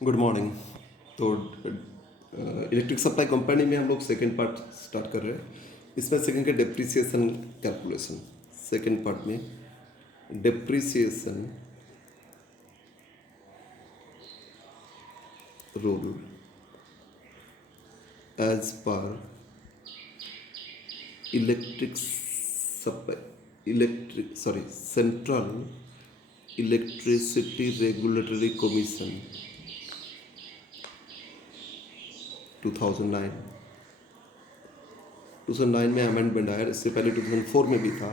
Good morning. तो electric supply company में हम लोग सेकेंड पार्ट स्टार्ट कर रहे हैं। इसमें सीखेंगे डेप्रिसिएशन कैलकुलेशन। सेकेंड पार्ट में डेप्रिसिएशन रूल एज पर electric supply central electricity regulatory commission 2009। 2009 में अमेंडमेंट आया, इससे पहले 2004 में भी था।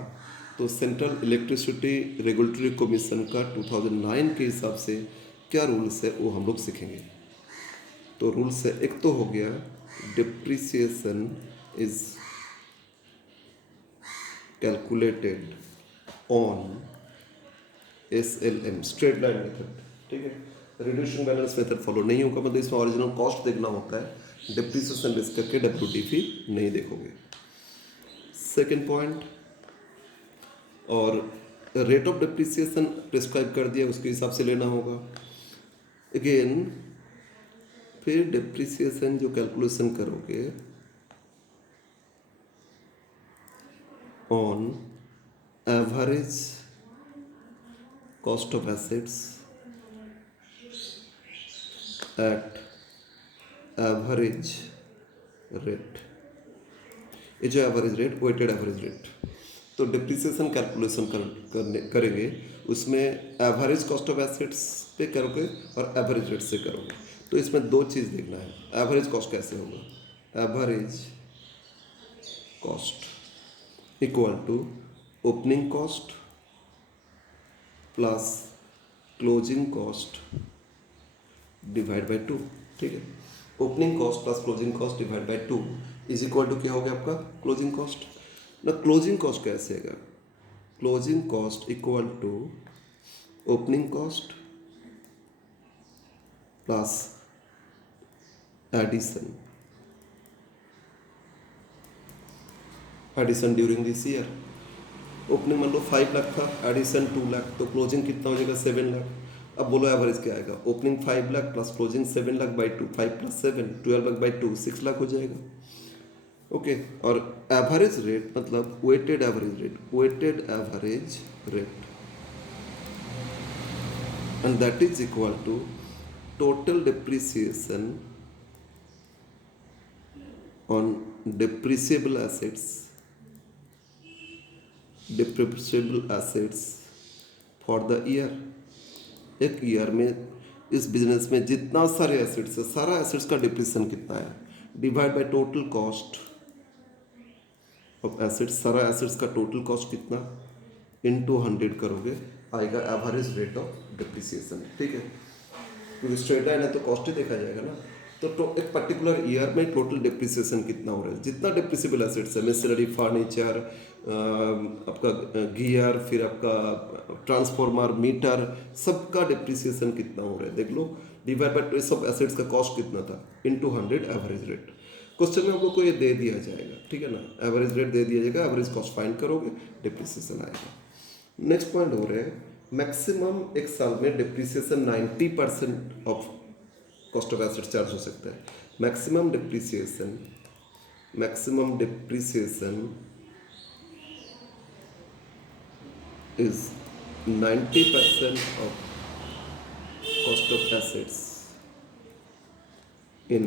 तो सेंट्रल इलेक्ट्रिसिटी रेगुलेटरी कमीशन का 2009 के हिसाब से क्या रूल्स है वो हम लोग सीखेंगे। तो रूल्स है, एक तो हो गया depreciation is calculated on SLM straight line method. ठीक है, रिड्यूसिंग बैलेंस मेथड फॉलो नहीं होगा, मतलब इसमें ओरिजिनल कॉस्ट देखना होता है। डिप्रिसिएशन बेस करके WDP नहीं देखोगे। सेकेंड पॉइंट, और रेट ऑफ डिप्रिसिएशन प्रिस्क्राइब कर दिया, उसके हिसाब से लेना होगा। अगेन फिर डिप्रिसिएशन जो कैलकुलेशन करोगे on average cost of assets at average rate. ये जो average rate, weighted average rate. तो डिप्रिसिएशन कैलकुलेशन करेंगे, उसमें एवरेज कॉस्ट ऑफ एसेट्स पे करोगे और एवरेज रेट से करोगे। तो इसमें दो चीज़ देखना है। एवरेज कॉस्ट कैसे होगा? Average cost equal to opening cost plus closing cost divide by 2। ठीक है, opening cost plus closing cost divide by 2 is equal to क्या हो गया आपका? Closing cost. ना क्लोजिंग कॉस्ट कैसे है? Closing cost equal to opening cost plus addition during this year. Opening मान लो 5 लाख था, एडिशन 2 लाख, तो क्लोजिंग कितना हो जाएगा? 7 लाख। अब बोलो एवरेज क्या आएगा? Opening 5 lakh plus closing 7 lakh by 2, 5 plus 7 12 lakh by 2 6 lakh हो जाएगा। ओके, और एवरेज रेट मतलब weighted average rate and that is equal to total depreciation on depreciable assets for the year। एक ईयर में इस बिजनेस में जितना सारे एसेट्स है, सारा एसेट्स का डिप्रिसिएशन कितना है, divide by total cost of assets. सारा एसेट्स का टोटल कॉस्ट कितना, इनटू 100 करोगे, आएगा एवरेज रेट ऑफ डिप्रिसिएशन। ठीक है, क्योंकि स्ट्रेट लाइन है तो कॉस्ट ही देखा जाएगा ना। तो एक पर्टिकुलर ईयर में टोटल डिप्रिसिएशन कितना हो रहा है, जितना डिप्रिसिबल एसेट्स है, मशीनरी, फर्नीचर, आपका गियर, फिर आपका ट्रांसफॉर्मर, मीटर, सबका डिप्रिसिएशन कितना हो रहा है देख लो, डिवाइड बाय सब एसेट्स का कॉस्ट कितना था, इनटू 100 एवरेज रेट। क्वेश्चन में आप लोग को ये दे दिया जाएगा। ठीक है ना, एवरेज रेट दे दिया जाएगा, एवरेज कॉस्ट फाइंड करोगे, डिप्रिसिएशन आएगा। नेक्स्ट पॉइंट हो रहा है, मैक्सिमम एक साल में depreciation 90% of cost of asset charge हो सकता है। Maximum depreciation is 90% of cost of assets in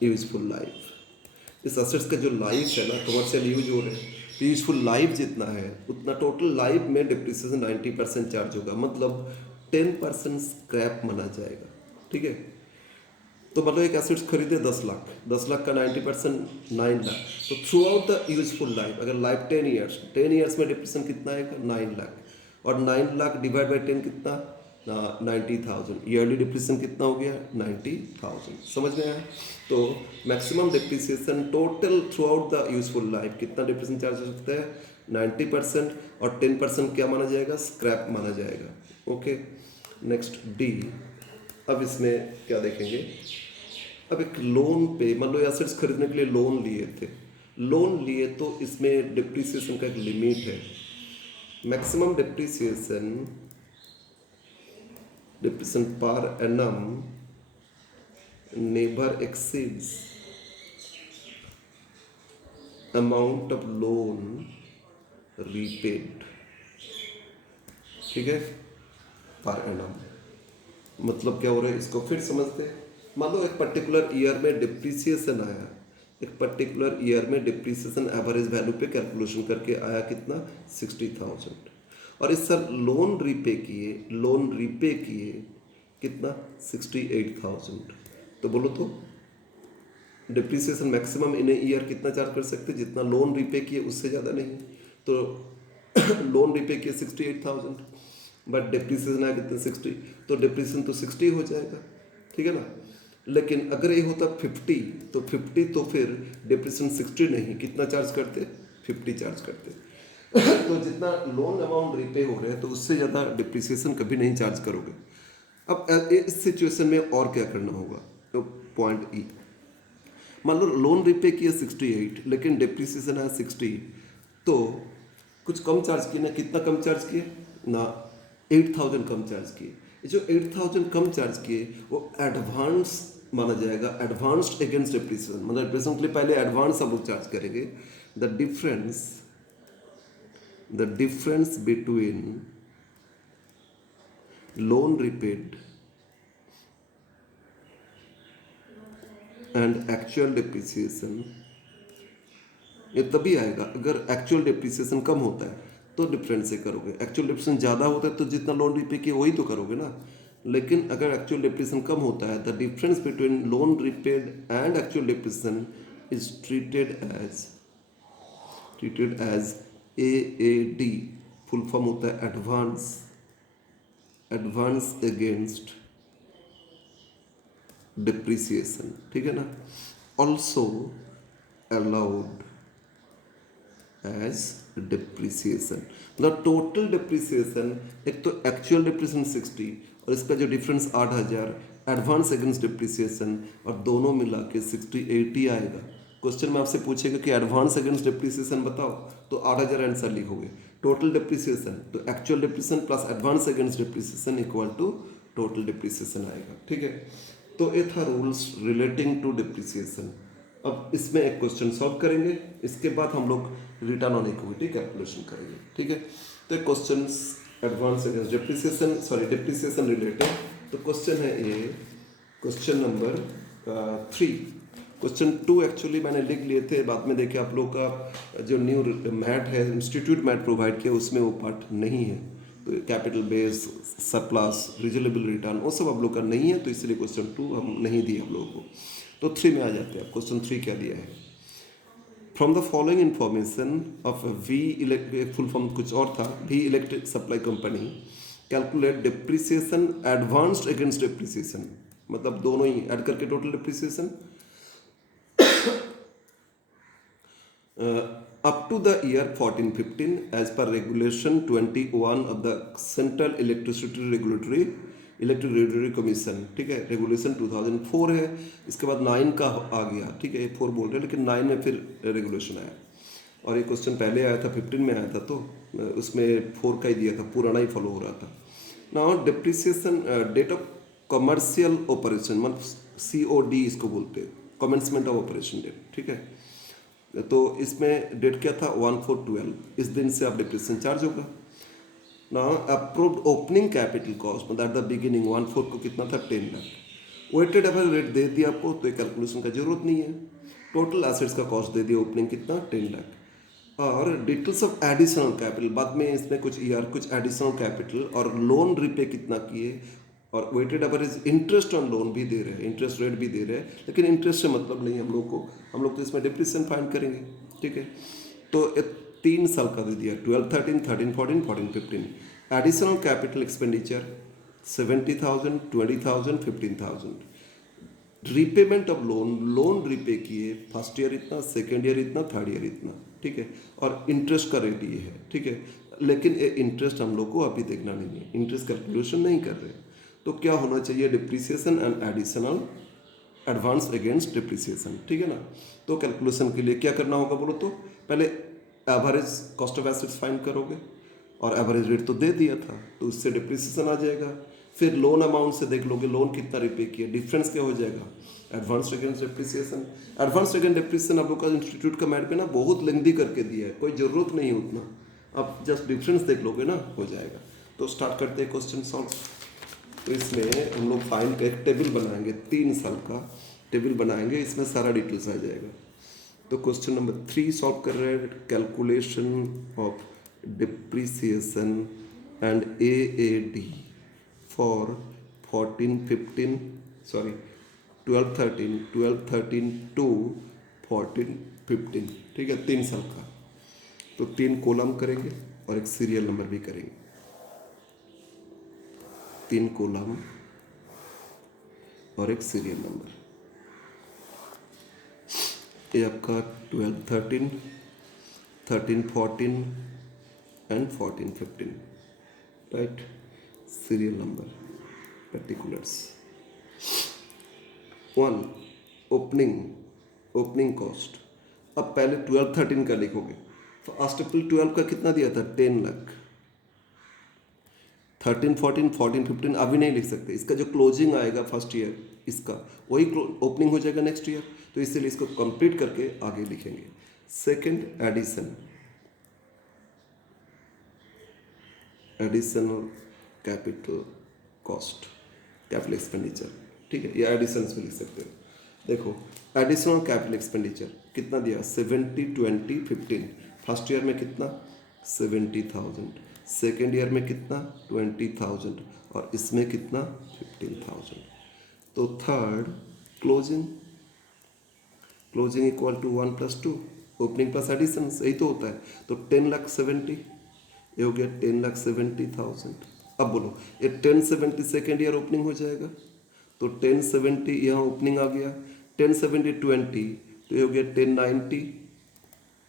useful life. इस एसेट्स का जो लाइफ है ना, कमर्शियल यूज हो रहे हैं, यूजफुल लाइफ जितना है उतना टोटल लाइफ में डिप्रिसिएशन 90% चार्ज होगा, मतलब 10% स्क्रैप माना जाएगा। ठीक है, तो मतलब एक एसेट्स खरीदे 10 लाख, 10 लाख का 90% 9 लाख, तो through out the useful life, अगर लाइफ 10 ईयर्स में डिप्रिसिएशन कितना आएगा? 9 लाख। और 9 लाख डिवाइड बाई 10 कितना? 90,000। ईयरली डिप्रिसिएशन कितना हो गया? 90,000। समझ में आया? तो maximum depreciation total through out the useful life कितना डिप्रिसिएशन चार्ज हो सकता है? 90%, और 10% क्या माना जाएगा? स्क्रैप माना जाएगा। Okay, next D. अब इसमें क्या देखेंगे? अब एक लोन पे, मान लो एसेट्स खरीदने के लिए लोन लिए तो इसमें डिप्रिसिएशन का एक लिमिट है। Maximum depreciation depreciation per annum never exceeds amount of loan repaid, ठीक है, पर एनम। मतलब क्या हो रहा है, इसको फिर समझते हैं। मान लो एक पर्टिकुलर ईयर में डिप्रिसिएशन आया, एक पर्टिकुलर ईयर में डिप्रिसिएशन एवरेज वैल्यू पे कैलकुलेशन करके आया कितना, 60,000, और इस साल लोन रीपे किए कितना, 68,000। तो बोलो तो डिप्रिसिएशन मैक्सिमम इन ईयर कितना चार्ज कर सकते हैं, जितना लोन रीपे किए उससे ज़्यादा नहीं। तो लोन रीपे किए 68,000, बट डिप्रिसिएशन आया कितना, 60, तो डिप्रिसिएशन तो 60 हो जाएगा, ठीक है ना। लेकिन अगर ये होता 50, तो 50 तो फिर डिप्रिसिएशन 60 नहीं, कितना चार्ज करते, 50 चार्ज करते। तो जितना लोन अमाउंट रीपे हो रहे हैं तो उससे ज़्यादा डिप्रिसिएशन कभी नहीं चार्ज करोगे। अब इस सिचुएशन में और क्या करना होगा, तो पॉइंट ई, मान लो लोन रीपे किया 68 लेकिन डिप्रिसिएशन है 60, तो कुछ कम चार्ज किए ना, कितना कम चार्ज किए ना, 8,000 कम चार्ज किए। ये जो 8,000 कम चार्ज किए वो एडवांस माना जाएगा, एडवांस्ड अगेंस्ट डिप्रिसिएशन, मतलब डिप्रिसिएशन के लिए पहले एडवांस हम लोग चार्ज करेंगे। The difference between loan repaid and actual depreciation, ये तभी आएगा अगर एक्चुअल डिप्रिसिएशन कम होता है तो डिफरेंस से करोगे, एक्चुअल डिप्रिसिएशन ज़्यादा होता है तो जितना लोन रीपे किए वही तो करोगे ना। लेकिन अगर एक्चुअल डिप्रिसिएशन कम होता है, the difference between loan repaid and actual depreciation is treated as AAD, full form होता है एडवांस अगेंस्ट डिप्रिसिएशन, ठीक है ना। ऑल्सो अलाउड एज डिप्रिसिएशन, मतलब टोटल डिप्रिसिएशन, एक तो एक्चुअल डिप्रिसिएशन 60 और इसका जो डिफरेंस 8,000 एडवांस अगेंस्ट डिप्रिसिएशन, और दोनों मिला के 68 आएगा। क्वेश्चन में आपसे पूछेगा कि एडवांस अगेंस्ट डिप्रिसिएशन बताओ, तो 8,000 आंसर लिखोगे। टोटल डिप्रिसिएशन तो actual depreciation plus advance against depreciation equal to total depreciation आएगा, ठीक है। तो ये था रूल्स रिलेटिंग टू डिप्रिसिएशन। अब इसमें एक क्वेश्चन सॉल्व करेंगे, इसके बाद हम लोग रिटर्न ऑन इक्विटी कैलकुलेशन करेंगे, ठीक है। तो question advance against depreciation related, तो क्वेश्चन है ये क्वेश्चन नंबर 3। क्वेश्चन 2 एक्चुअली मैंने लिख लिए थे, बाद में देखे आप लोग का जो न्यू मैट है, इंस्टीट्यूट मैट प्रोवाइड किया, उसमें वो पार्ट नहीं है। तो capital base, surplus, reasonable return, वो सब आप लोग का नहीं है, तो इसलिए क्वेश्चन 2 हम नहीं दिए आप लोगों को। तो 3 में आ जाते हैं। क्वेश्चन 3 क्या दिया है, from the following information of V electric, full form कुछ और था, V electric supply company calculate depreciation advanced against depreciation, मतलब दोनों ही ऐड करके total depreciation up to the year 1415 as per regulation 21 of the Central Electric Regulatory Commission, ठीक है। Regulation 2004 है, इसके बाद 9 का आ गया, ठीक है। ये 4 बोल रहे हैं लेकिन 9 में फिर रेगुलेशन आया, और ये क्वेश्चन पहले आया था 15 में आया था, तो उसमें 4 का ही दिया था, पुराना ही फॉलो हो रहा था। Now depreciation date of commercial operation, मतलब COD इसको बोलते हैं, कमेंसमेंट ऑफ ऑपरेशन डेट, ठीक है। तो इसमें डेट क्या था, 1/4/12, इस दिन से आप डिप्रिसिएशन चार्ज होगा। ना अप्रूव्ड ओपनिंग कैपिटल कॉस्ट, मतलब एट द बिगिनिंग 1/4 को कितना था, 10 लाख। वेटेड एवरेज रेट दे दिया आपको, तो कैलकुलेशन का जरूरत नहीं है। टोटल एसेट्स का कॉस्ट दे दिया ओपनिंग कितना, 10 लाख। और डिटेल्स ऑफ एडिशनल कैपिटल, बाद में इसमें कुछ एडिशनल कैपिटल और लोन रिपे कितना किए, और weighted average interest on loan भी दे रहे हैं, इंटरेस्ट रेट भी दे रहे हैं, लेकिन इंटरेस्ट से मतलब नहीं हम लोग तो इसमें डिप्रिसिएशन फाइंड करेंगे, ठीक है। तो 3 साल का दे दिया, 12, 13, 13, 14, 14, 15। Additional capital expenditure 70,000, 20,000, 15,000। Repayment of loan repay किए, फर्स्ट ईयर इतना, सेकेंड ईयर इतना, थर्ड ईयर इतना, ठीक है। और इंटरेस्ट का रेट ये है, ठीक है। लेकिन ये इंटरेस्ट हम लोग को अभी देखना नहीं है, इंटरेस्ट कैलकुलेशन नहीं कर रहे। तो क्या होना चाहिए, depreciation and additional advance against depreciation, ठीक है ना। तो कैलकुलेशन के लिए क्या करना होगा बोलो तो, पहले average cost of assets find करोगे, और एवरेज रेट तो दे दिया था, तो उससे डिप्रिसिएशन आ जाएगा। फिर लोन अमाउंट से देख लोगे लोन कितना रिपे किया, डिफरेंस क्या हो जाएगा, advance against depreciation. Advance against depreciation आप लोग का इंस्टीट्यूट का मैट पे ना बहुत लेंदी करके दिया है, कोई ज़रूरत नहीं है उतना, आप जस्ट डिफरेंस देख लोगे ना हो जाएगा। तो स्टार्ट करते हैं क्वेश्चन सॉल्व। तो इसमें हम लोग फाइंड एक टेबल बनाएंगे, 3 साल का टेबल बनाएंगे, इसमें सारा डिटेल्स आ जाएगा। तो क्वेश्चन नंबर 3 सॉल्व कर रहे हैं, calculation of depreciation and AAD for 12 13 to 14 15, ठीक है, 3 साल का। तो 3 कॉलम करेंगे और एक सीरियल नंबर भी करेंगे, 3 कॉलम और एक सीरियल नंबर। ये आपका 12 13 13 14 and 14 15, right. Serial number, particulars. 1 opening cost. अब पहले 12 13 का लिखोगे। फर्स्ट अप्रैल 12 का कितना दिया था, 10 लाख। 13 14 14 15 अभी नहीं लिख सकते, इसका जो क्लोजिंग आएगा फर्स्ट ईयर इसका वही ओपनिंग हो जाएगा नेक्स्ट ईयर, तो इसलिए इसको कंप्लीट करके आगे लिखेंगे। Second additional capital cost, capital expenditure, ठीक है, ये एडिशन में लिख सकते हो। देखो एडिशनल कैपिटल एक्सपेंडिचर कितना दिया, 70 20 15। फर्स्ट ईयर में कितना, 70,000। सेकेंड ईयर में कितना, 20,000, और इसमें कितना, 15,000। तो third closing equal to 1 + 2, opening plus addition, सही तो होता है। तो 10,70,000, ये हो गया 10,70,000। अब बोलो ये 1070 सेकेंड ईयर ओपनिंग हो जाएगा, तो 1070 यहाँ ओपनिंग आ गया, 1070 20, तो ये हो गया 1090,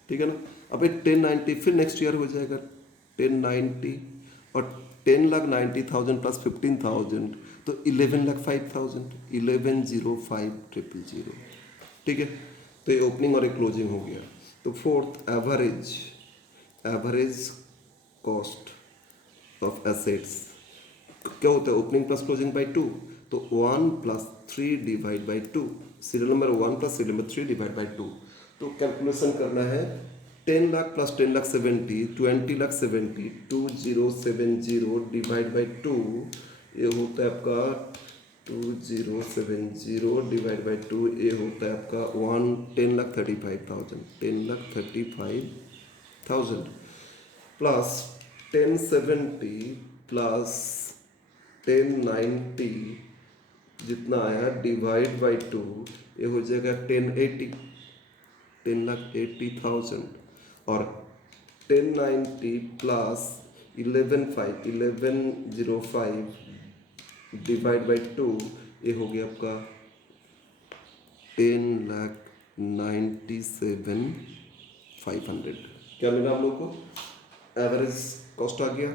ठीक है ना। अब ये 1090 फिर नेक्स्ट ईयर हो जाएगा 1090, और 10,90,000 प्लस 15,000, तो 11,05,000, 11,05,000, ठीक है। तो ये ओपनिंग और एक क्लोजिंग हो गया। तो fourth average cost of assets क्या होता है, ओपनिंग प्लस क्लोजिंग बाई 2, तो 1 + 3 divide by 2, serial number 1 + serial number 3 divide by 2। तो कैलकुलेशन करना है, 10 lakh plus 10 lakh 70, 20 lakh 70, 2070 divide by 2, ये होता है आपका 2070 डिवाइड बाई 2, ये होता है आपका 10,35,000, 10,35,000 प्लस 1070 प्लस 1090 जितना आया डिवाइड बाई 2, ये हो जाएगा 10,80,000, और 1090 प्लस 11,05 डिवाइड बाई 2, ये हो गया आपका 10,97,500। क्या मिला आप लोग को, एवरेज कॉस्ट आ गया।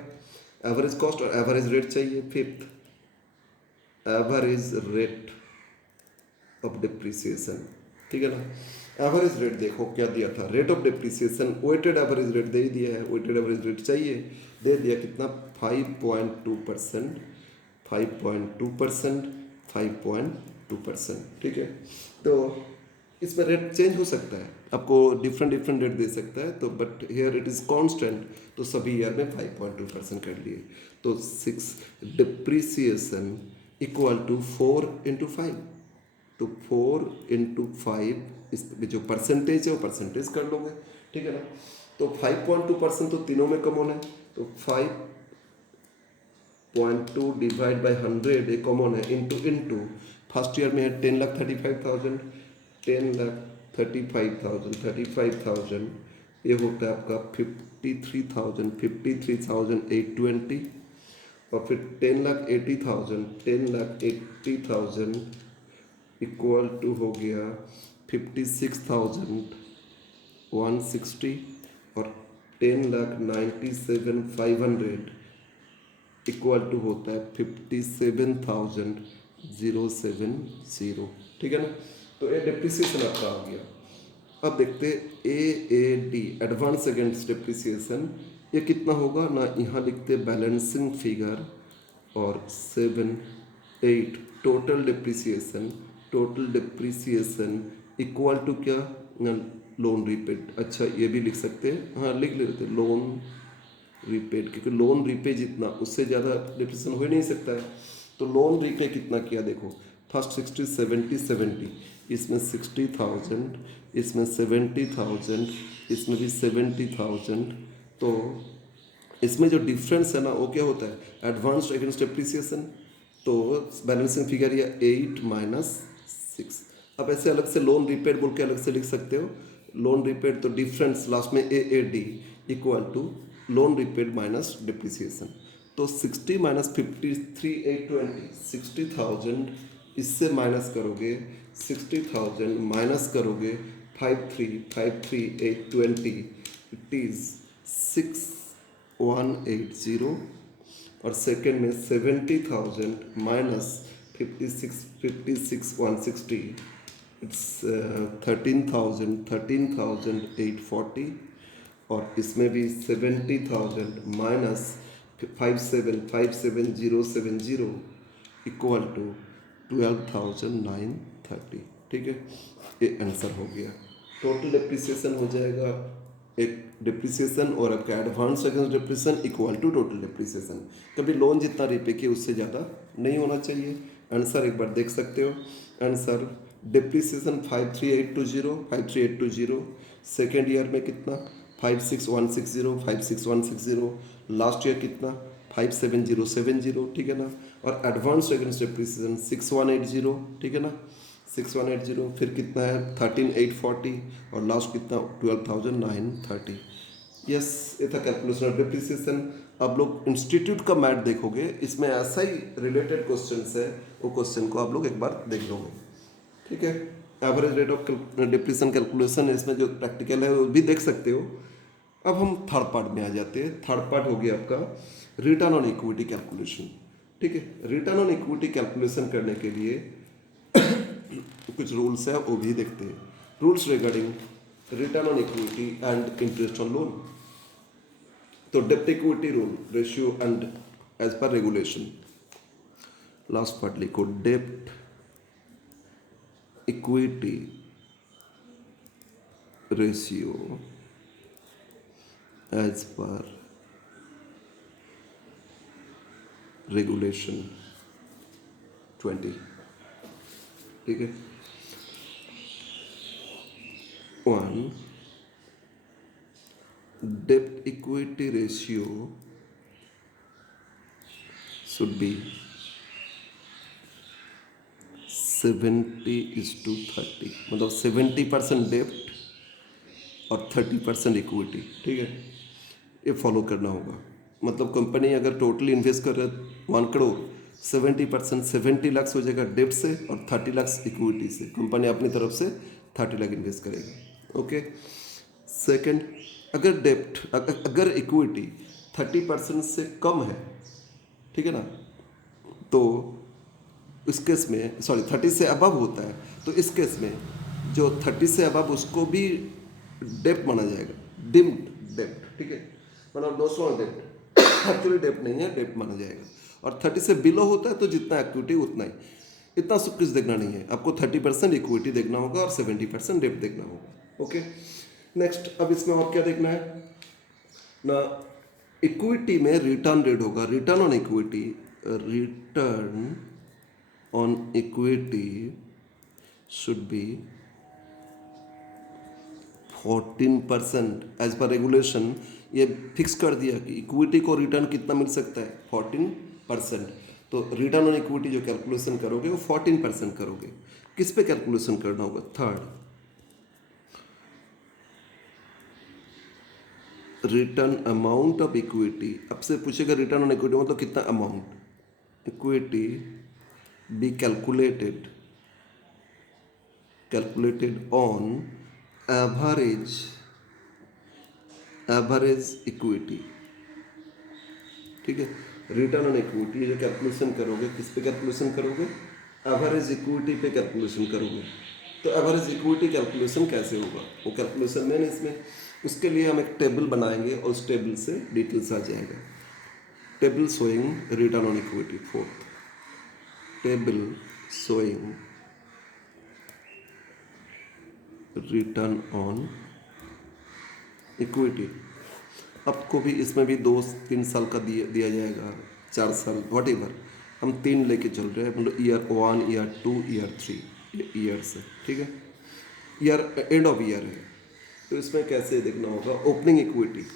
एवरेज कॉस्ट और एवरेज रेट चाहिए। Fifth average rate of depreciation, ठीक है ना। एवरेज रेट देखो क्या दिया था, rate of depreciation weighted average rate दे ही दिया है, वेटेड एवरेज रेट चाहिए, दे दिया कितना 5.2%, 5.2%, 5.2%, ठीक है। तो इसमें रेट चेंज हो सकता है, आपको डिफरेंट रेट दे सकता है, तो but here it is constant, तो सभी ईयर में 5.2% कर लिए। तो 6 डिप्रिसिएशन इक्वल टू 4 × 5, तो 4 × 5, इस जो परसेंटेज है वो परसेंटेज कर लोगे, ठीक है ना। तो 5.2% तो तीनों में कॉमन है, तो 5.2 डिवाइड बाई 100 ये कॉमन है, इंटू फर्स्ट ईयर में है 10,35,000, 10,35,000 ये होता है आपका 53,820, और फिर 10,80,000 इक्वल टू हो गया 56,160, और 10,97,500 इक्वल टू होता है 57,070, ठीक है ना। तो ये डिप्रिसिएशन आपका आ गया। अब देखते AAD एडवांस अगेंस्ट डिप्रिसिएशन, ये कितना होगा ना, यहाँ लिखते बैलेंसिंग फिगर और 7 8 टोटल डिप्रिसिएशन इक्वल टू क्या, लोन रीपेड। अच्छा ये भी लिख सकते हैं, हाँ लिख लेते हैं लोन रीपेड, क्योंकि लोन रीपे जितना उससे ज़्यादा डिप्रेशन हो ही नहीं सकता है। तो लोन रीपे कितना किया देखो, फर्स्ट 60 70 70, इसमें 60,000, इसमें 70,000, इसमें भी 70,000। तो इसमें जो डिफरेंस है ना वो क्या होता है, एडवांस्ड अगेंस्ट डेप्रिसिएशन। तो बैलेंसिंग फिगर या 8 माइनस 6। अब ऐसे अलग से लोन रीपेड बोल के अलग से लिख सकते हो, लोन रीपेड तो डिफरेंस लास्ट में AAD equal to loan repaid minus depreciation. तो 60 माइनस 53 820, 60,000 इससे माइनस करोगे, 60,000 माइनस करोगे 53 820, इट इज़ 6180। और सेकेंड में 70,000 माइनस 56 160, इट्स 13,840। और इसमें भी 70,000 माइनस 57,57070 इक्वल टू 12,930। ठीक है, ये आंसर हो गया। टोटल डिप्रिसिएशन हो जाएगा, एक डिप्रिसिएशन और आपका advance against depreciation equal to total depreciation. कभी लोन जितना रिपे किए उससे ज़्यादा नहीं होना चाहिए। आंसर एक बार देख सकते हो, आंसर डिप्रिसिएशन 53820, सेकेंड ईयर में कितना 56160, लास्ट ईयर कितना 57070, ठीक है ना। और एडवांस अगेंस्ट डिप्रिसिएशन 6180, ठीक है ना, 6180। फिर कितना है 13840, और लास्ट कितना 12,930। यस, ये था कैलकुलेशन ऑफ डिप्रिसिएशन। आप लोग इंस्टीट्यूट का मैथ देखोगे, इसमें ऐसा ही रिलेटेड क्वेश्चन है, वो क्वेश्चन को आप लोग एक बार देख लोगे। ठीक है, average rate of depreciation calculation है, इसमें जो प्रैक्टिकल है वो भी देख सकते हो। अब हम थर्ड पार्ट में आ जाते हैं। थर्ड पार्ट हो गया आपका रिटर्न ऑन इक्विटी कैलकुलेशन। ठीक है, रिटर्न ऑन इक्विटी कैलकुलेशन करने के लिए कुछ रूल्स है वो भी देखते हैं। Rules regarding return on equity and interest on loan. तो डेप्ट equity rule ratio and as पर रेगुलेशन, लास्ट पार्ट लिखो, डेप्ट इक्विटी रेशियो एज पर रेगुलेशन 20। ठीक है, 1 debt equity ratio should be 70:30, मतलब 70% डेप्ट और 30% इक्विटी। ठीक है, ये फॉलो करना होगा। मतलब कंपनी अगर टोटली इन्वेस्ट कर रहा है 1 करोड़, 70% 70 लाख हो जाएगा डेप्ट से और 30 लाख इक्विटी से। कंपनी अपनी तरफ से 30 लाख इन्वेस्ट करेगी। ओके, सेकंड, अगर इक्विटी 30% से कम है, ठीक है ना, तो इस केस में 30 से अबव होता है, तो इस केस में जो 30 से अबव उसको भी डेप्ट माना जाएगा, डिम्ड डेप्ट। ठीक है, मतलब नो स्मॉल डेप्ट, एक्चुअली डेप्ट नहीं है, डेप्ट माना जाएगा। और 30 से बिलो होता है तो जितना इक्विटी उतना ही, इतना सब कुछ देखना नहीं है आपको, 30% इक्विटी देखना होगा और 70% डेप्ट देखना होगा। ओके, नेक्स्ट, अब इसमें और क्या देखना है ना, इक्विटी में रिटर्न रेट होगा, return on equity, return on equity should be 14% as पर रेगुलेशन। ये फिक्स कर दिया कि इक्विटी को रिटर्न कितना मिल सकता है, 14%। तो रिटर्न ऑन इक्विटी जो कैलकुलेशन करोगे वो 14% करोगे। किस पे कैलकुलेशन करना होगा, third, return amount of equity. अब से पूछेगा रिटर्न ऑन इक्विटी मतलब कितना amount, equity be calculated on average equity. ठीक है, रिटर्न ऑन इक्विटी जो कैलकुलेशन करोगे, किस पे कैलकुलेशन करोगे, एवरेज इक्विटी पे कैलकुलेशन करोगे। तो एवरेज इक्विटी कैलकुलेशन कैसे होगा, वो कैलकुलेशन मैंने इसमें, उसके लिए हम एक टेबल बनाएंगे और उस टेबल से डिटेल्स आ जाएगा। Table showing return on equity, fourth table showing return on equity. आपको भी इसमें भी 2-3 साल का दिया जाएगा, 4 साल, वट एवर, हम 3 लेके चल रहे हैं, मतलब ईयर 1, ईयर 2, ईयर 3, ईयर्स है, ठीक है। ईयर एंड ऑफ ईयर है, तो इसमें कैसे देखना होगा, ओपनिंग इक्विटी,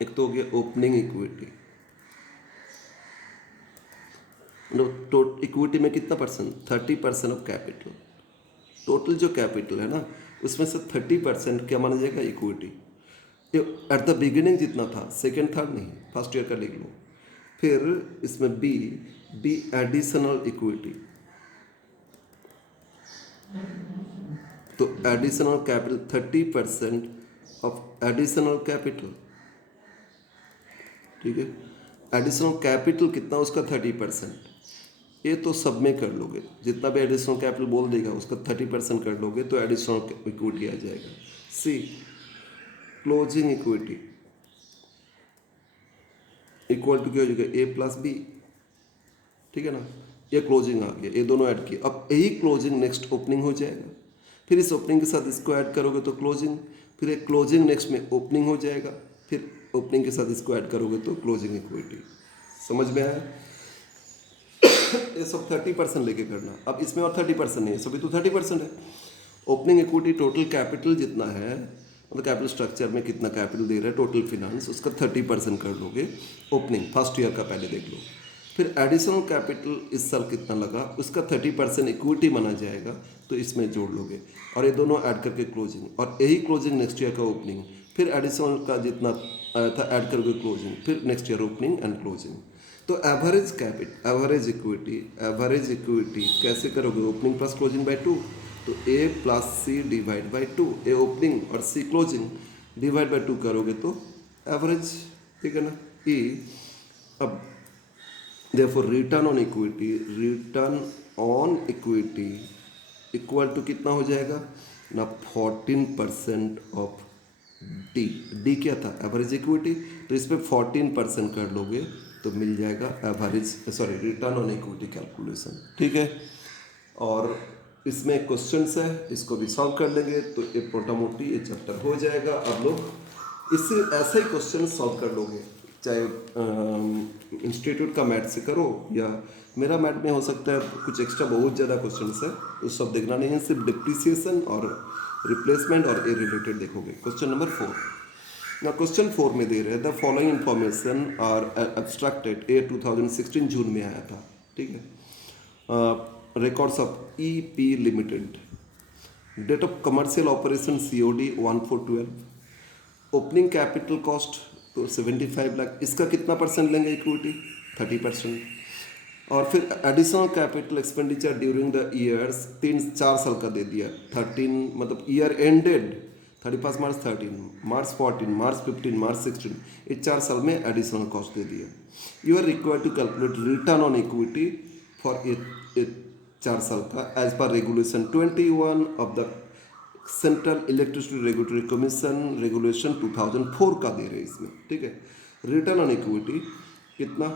एक तो हो गया ओपनिंग इक्विटी, मतलब तो इक्विटी में कितना परसेंट, 30% ऑफ कैपिटल, टोटल जो कैपिटल है ना उसमें से 30% क्या माना जाएगा, इक्विटी। एट द बिगिनिंग जितना था, सेकेंड थर्ड नहीं, फर्स्ट ईयर का लिख लो। फिर इसमें बी एडिशनल इक्विटी, तो additional capital 30% of additional capital, ठीक है। एडिशनल कैपिटल कितना, उसका 30%, ये तो सब में कर लोगे, जितना भी एडिशनल कैपिटल बोल देगा उसका 30% कर लोगे तो एडिशनल इक्विटी आ जाएगा। सी क्लोजिंग इक्विटी इक्वल टू क्या हो जाएगा, ए प्लस बी, ठीक है ना। ये क्लोजिंग आ गया, ये दोनों ऐड किए, अब यही क्लोजिंग नेक्स्ट ओपनिंग हो जाएगा, फिर इस ओपनिंग के साथ इसको ऐड करोगे तो क्लोजिंग, फिर एक क्लोजिंग नेक्स्ट में ओपनिंग हो जाएगा, फिर ओपनिंग के साथ इसको ऐड करोगे तो क्लोजिंग इक्विटी। समझ में आया? ये सब 30% लेके करना। अब इसमें और 30% नहीं है, सभी तो 30% है। ओपनिंग इक्विटी टोटल कैपिटल जितना है, मतलब कैपिटल स्ट्रक्चर में कितना कैपिटल दे रहा है टोटल फिनांस, उसका 30% कर लोगे ओपनिंग, फर्स्ट ईयर का पहले देख लो। फिर एडिशनल कैपिटल इस साल कितना लगा, उसका 30% इक्विटी माना जाएगा, तो इसमें जोड़ लोगे, और ये दोनों ऐड करके क्लोजिंग, और यही क्लोजिंग नेक्स्ट ईयर का ओपनिंग, फिर एडिशनल का जितना आया था ऐड करके क्लोजिंग, फिर next year opening and closing. तो एवरेज कैपिटल, एवरेज इक्विटी कैसे करोगे, ओपनिंग प्लस क्लोजिंग बाय 2, तो A plus C divide by 2, A opening और सी क्लोजिंग डिवाइड बाई 2 करोगे तो एवरेज, ठीक है ना। ई अब therefore return on equity equal to कितना हो जाएगा ना, 14% ऑफ डी क्या था, एवरेज इक्विटी, तो इस पर 14% कर लोगे तो मिल जाएगा average, sorry return on equity calculation, ठीक है। और इसमें क्वेश्चंस है, इसको भी सॉल्व कर लेंगे तो ये मोटा मोटी ये चैप्टर हो जाएगा। अब लोग इससे ऐसा ही क्वेश्चन सॉल्व कर लोगे, चाहे इंस्टीट्यूट का मैथ से करो या मेरा मैथ में हो सकता है कुछ एक्स्ट्रा, बहुत ज़्यादा क्वेश्चंस है, तो सब देखना नहीं है, सिर्फ डिप्रिसिएशन और रिप्लेसमेंट और ए रिलेटेड देखोगे। क्वेश्चन नंबर 4 ना, क्वेश्चन 4 में दे रहे हैं the following information are abstracted, ए 2016 जून में आया था, ठीक है। Records of E P limited, date of commercial operation COD 1412, opening capital cost तो 75 लाख, इसका कितना परसेंट लेंगे इक्विटी, 30%, और फिर additional capital expenditure during the years 3-4 साल का दे दिया, 13 मतलब ईयर एंडेड 31 मार्च 13, मार्च 14, मार्च 15, मार्च 16, ये 4 साल में एडिशनल कॉस्ट दे दिया। You are required to calculate return on equity for a 4 साल का एज पर regulation 21 of the central electricity regulatory commission regulation 2004 का दे रहे हैं इसमें, ठीक है। रिटर्न ऑन इक्विटी कितना,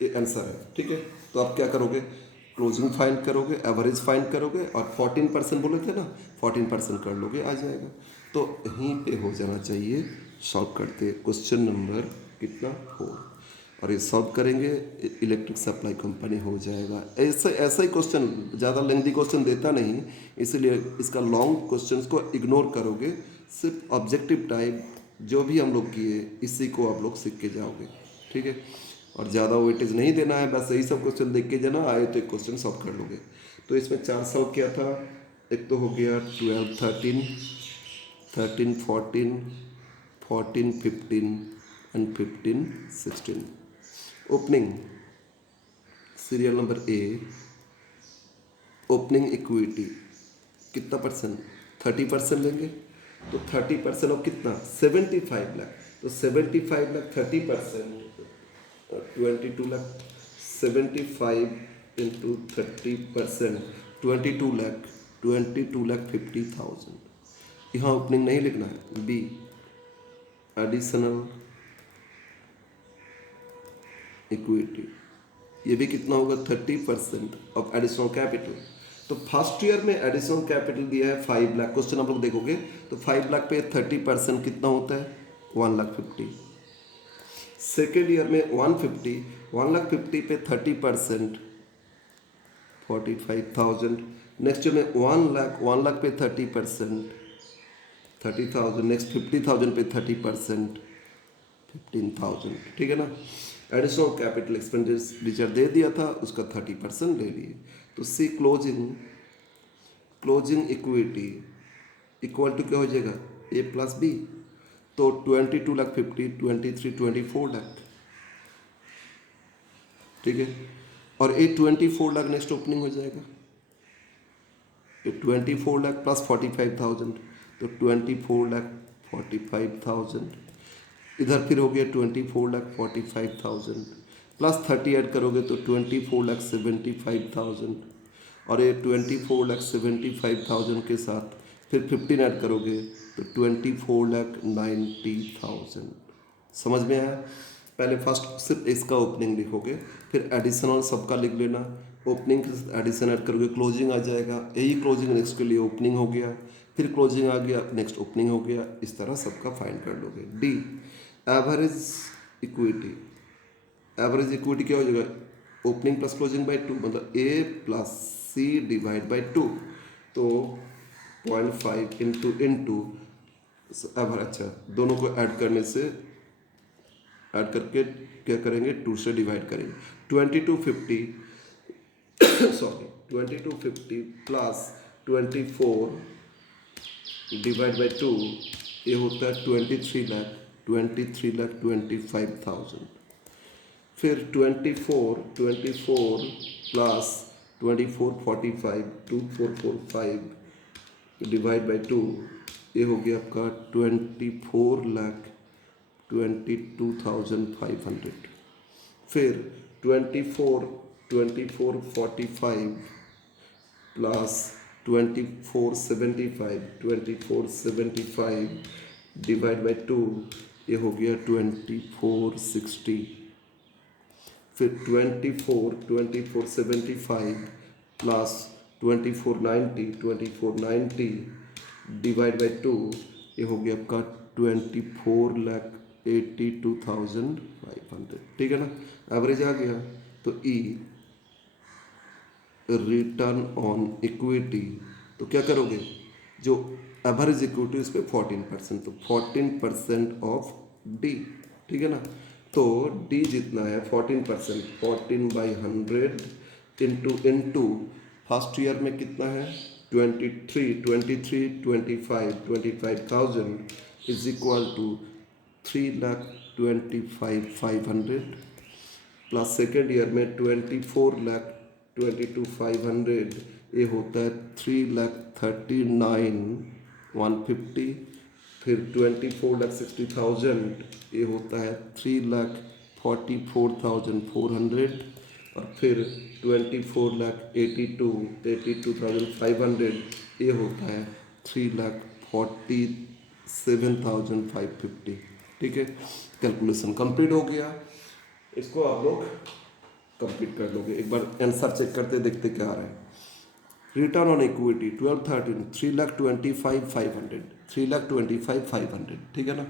ये आंसर है, ठीक है। तो आप क्या करोगे, क्लोजिंग फाइंड करोगे, एवरेज फाइंड करोगे, और 14% बोले थे ना, 14% कर लोगे, आ जाएगा। तो यहीं पे हो जाना चाहिए। सॉल्व करते क्वेश्चन नंबर कितना 4, और ये सॉल्व करेंगे इलेक्ट्रिक सप्लाई कंपनी हो जाएगा। ऐसा ही क्वेश्चन, ज़्यादा लेंथी क्वेश्चन देता नहीं, इसलिए इसका लॉन्ग क्वेश्चंस को इग्नोर करोगे, सिर्फ ऑब्जेक्टिव टाइप जो भी हम लोग किए इसी को आप लोग सीख के जाओगे, ठीक है। और ज़्यादा वेटेज नहीं देना है, बस यही सब क्वेश्चन देख के जाना, आए तो एक क्वेश्चन सॉल्व कर लोगे। तो इसमें 4 साल क्या था, एक तो हो गया 12 13 13 14 14 15 and 15 16। Opening serial number A, opening equity कितना परसेंट, 30% लेंगे, तो 30% ऑफ कितना 75 लाख, तो 75 लाख 30% 22 लाख, 75 इंटू 30% 22 लाख 50,000। यहाँ ओपनिंग नहीं लिखना है। बी एडिशनल इक्विटी, ये भी कितना होगा 30% ऑफ एडिशनल कैपिटल। तो फर्स्ट ईयर में एडिशनल कैपिटल दिया है 5 लाख, क्वेश्चन आप लोग देखोगे तो 5 लाख पे 30% कितना होता है 1,50,000। सेकेंड ईयर में 1,50,000 पे 30% 45,000। नेक्स्ट ईयर में 1 लाख पे 30% 30,000। नेक्स्ट 50,000 पे 30% 15,000, ठीक है ना। एडिशनल कैपिटल एक्सपेंडिचर दे दिया था, उसका 30% ले लिए। तो सी क्लोजिंग इक्विटी इक्वल टू क्या हो जाएगा ए प्लस बी। तो 22,50,000 23 24 लाख, ठीक है। और ये 24 लाख नेक्स्ट ओपनिंग हो जाएगा, ये 24 लाख प्लस 45,000, तो 24,45,000। इधर फिर हो गया 24,45,000 प्लस 30 ऐड करोगे तो 24,75,000। और ये 24,75,000 के साथ फिर 15 ऐड करोगे तो 24,90,000। समझ में आया। पहले फर्स्ट सिर्फ इसका ओपनिंग लिखोगे, फिर एडिशनल सबका लिख लेना। ओपनिंग के साथ एडिशन ऐड करोगे, क्लोजिंग आ जाएगा। यही क्लोजिंग नेक्स्ट के लिए ओपनिंग हो गया, फिर क्लोजिंग आ गया, नेक्स्ट ओपनिंग हो गया। इस तरह सबका फाइंड कर लोगे। D average equity. Average equity क्या हो जाएगा ओपनिंग प्लस क्लोजिंग बाई 2, मतलब ए प्लस सी डिवाइड बाई 2। तो 0.5 इंटू एवरेज, अच्छा दोनों को ऐड करने से ऐड करके क्या करेंगे 2 से डिवाइड करेंगे। 2250 2250 प्लस 24 डिवाइड बाई 2, ये होता है 23,25,000। फिर 24 प्लस 2445 2445 डिवाइड बाई 2, ये हो गया आपका 24,22,500। फिर 2445 प्लस 2475 डिवाइड बाई 2, ये हो गया 2460। फिर 2475 प्लस 2490 डिवाइड बाई 2, ये हो गया आपका 24,82,500, ठीक है ना। एवरेज आ गया। तो ई रिटर्न ऑन इक्विटी, तो क्या करोगे जो एवरेज इक्विटी उस पर 14%, तो 14% ऑफ डी, ठीक है ना। तो डी जितना है 14%, 14/100 इंटू फर्स्ट ईयर में कितना है 25,000 is equal to 3,25,500 plus second year में 24,22,500, ये होता है 3,39,150। फिर 24,60,000, ये होता है 3,44,400। और फिर 24,82,500, ये होता है 3,47,550, ठीक है। कैलकुलेशन कंप्लीट हो गया। इसको आप लोग कंप्लीट कर लोगे। एक बार आंसर चेक करते देखते क्या आ रहा है। रिटर्न ऑन इक्विटी 12/13 3,25,500 3,25,500, ठीक है ना।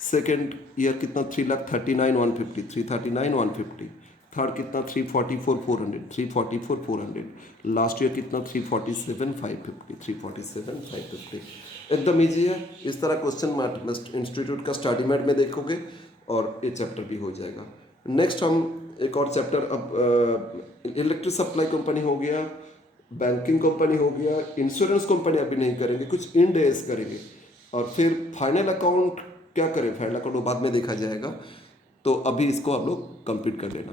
सेकेंड ईयर कितना 3,39,150 3,39,150। थर्ड कितना 3,44,400 3,44,400। लास्ट ईयर कितना 3,47,550 3,47,550। एकदम ईजी है। इस तरह क्वेश्चन मैथ इंस्टीट्यूट का स्टडी मैट में देखोगे और ये चैप्टर भी हो जाएगा। नेक्स्ट हम एक और चैप्टर, अब इलेक्ट्रिक सप्लाई कंपनी हो गया, बैंकिंग कंपनी हो गया, इंश्योरेंस कंपनी अभी नहीं करेंगे, कुछ इंड एस करेंगे। और फिर फाइनल अकाउंट क्या करें, फाइनल अकाउंट बाद में देखा जाएगा। तो अभी इसको आप लोग कंप्लीट कर लेना।